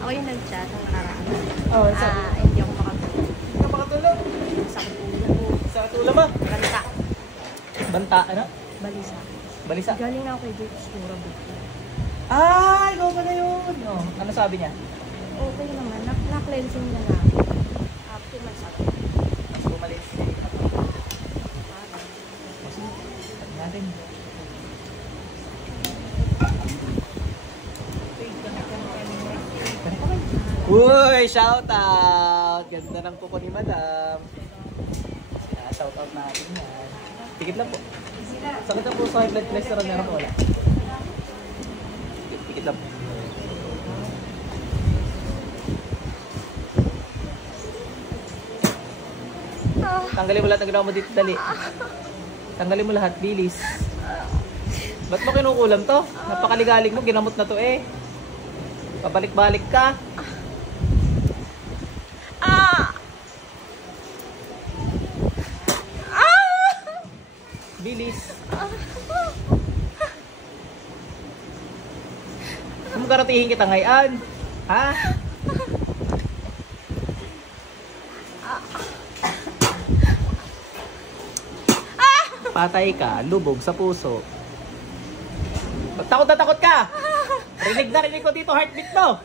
Ako yung nag-chat ng nakaraan. Oh, Hindi ako makatulog. Hindi ka makatulog? Sakit ulo ko. Sakit ulo mo? Banta. Banta, ano? Balisa. Balisa? Galing na ako kay Jake Stura Buko. Ay, ikaw pala yun. Oh, ano sabi niya? Okay naman. Na-cleansing na na. 2 months ago. Mas bumalis. Natin. Uy, shout out! Ganda ng kuko ni Madam. Shout out natin yan. Tikit lang po. Sakit lang po sa high blood cholesterol meron po wala. Tikit lang po. Tanggalin mo lahat ng ginawa mo dito, dali. Tanggalin mo lahat, bilis. Ba't mo kinukulam to? Napakaligalig mo, ginamot na to eh. Pabalik-balik ka. Bilis. Kung karatihin kita ngayon, ha? Patay ka, lubog sa puso. Takot na takot ka! Rinig na rinig ko dito, heartbeat mo!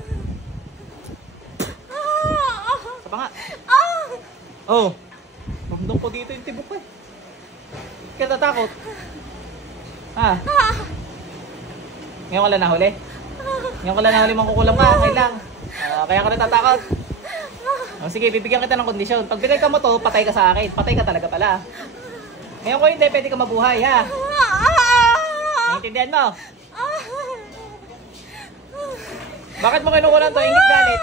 Sa pa nga. Oh, rumdong ko dito yung tibok eh. Kaya tatakot. Ha? Ngayon ka lang nahuli? Ngayon ka lang nahuli mangkukulam ka, okay lang. Kaya ka rin tatakot. Sige, bibigyan kita ng kondisyon. Pag binigay ka mo to, patay ka sa akin. Patay ka talaga pala. Ngayon ko hindi, pwede ka mabuhay, ha? Naiintindihan mo? Bakit mo kinukulan to? Inggit, galit?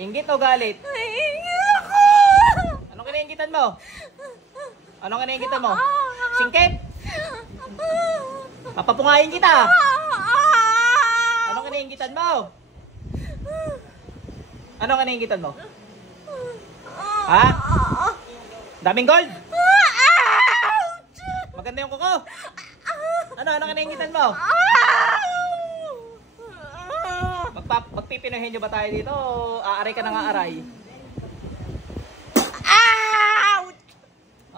Inggit o galit? Anong kinainggitan mo? Anong kinainggitan mo? Singkit? Papapungayin kita! Anong kinainggitan mo? Anong kinainggitan mo? Ha? Daming gold? Maganda yung kuko. Ano kinaingitan mo? Magpipinahin nyo ba tayo dito? Aaray ka na nga aray.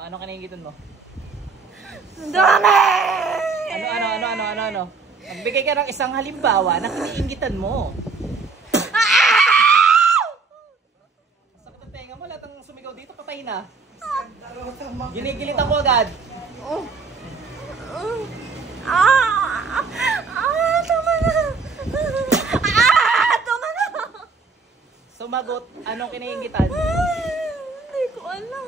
Ano kinaingitan mo? Dami! Ano? Magbigay ka ng isang halimbawa na kinaingitan mo. Sakit ang tenga mo, lahat ng sumigaw dito, patay na. Ginigilitan ko agad. Tama na. Tama na. Sumagot, anong kinaingitan? Hindi ko alam.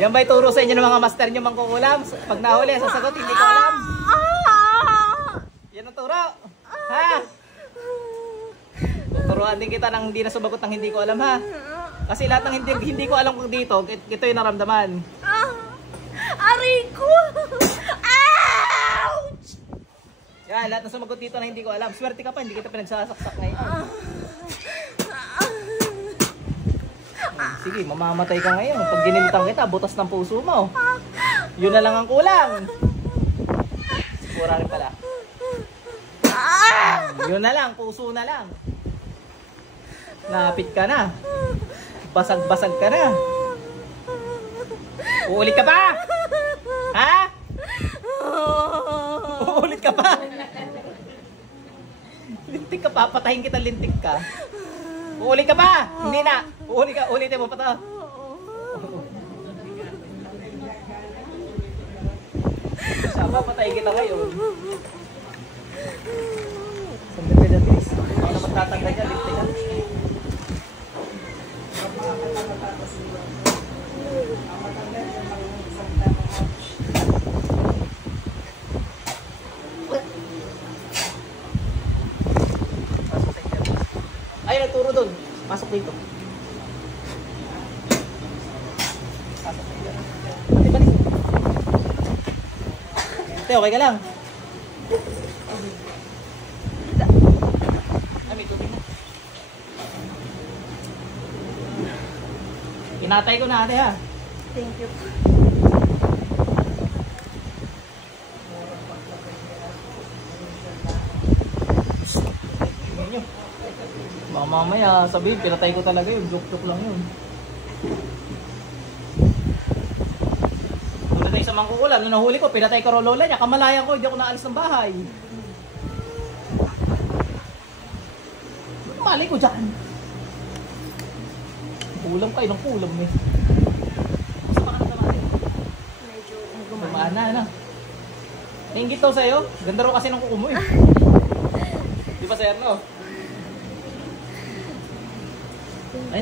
Yan ba'y turo sa inyo ng mga master nyo mangkukulam? Pag nahuli, sasagot, hindi ko alam. Yan ang turo. Ha? Turuan din kita ng hindi na sumagot ng hindi ko alam, ha? Kasi lahat ng hindi ko alam kung dito, ito yung naramdaman. Aray ko! Ouch! Yan, lahat ng sumagot dito na hindi ko alam. Swerte ka pa, hindi kita pinagsasaksak ngayon. Sige, mamamatay ka ngayon. Pag ginilitan kita, butas ng puso mo. Yun na lang ang kulang. Pura rin pala. Yun na lang, puso na lang. Napit ka na. Basag-basag ka na. Uulit ka pa? Ha? Uulit ka pa? Lintik ka pa, patayin kita, lintik ka. Uulit ka pa? Hindi na. Ulitin mo pa to. Sama, patayin kita ngayon. Sandali pa dyan, please. Ako na magtatanggal niya, lintik ka. Ay, nagturo doon. Pasok dito. Pasok dito. Pati balik. Ate, okay ka lang? Ay, may tubig mo. Inatay ko na ate, ha? Thank you. nyo. Mamaya sabihin, pinatay ko talaga yun. Joke-joke lang yun. Tulad na isang mangkukulam, nung nahuli ko, pinatay ko raw lola niya. Kamalayan ko, hindi ako naalis ng bahay. Mali ko dyan. Kulam kayo ng kulam eh. Gusto pa ka na tamari? Medyo Tumaan na, ano? Nainggit daw sa'yo. Ganda raw kasi ng kuko mo eh. Di ba sa'yo, no? Ay na.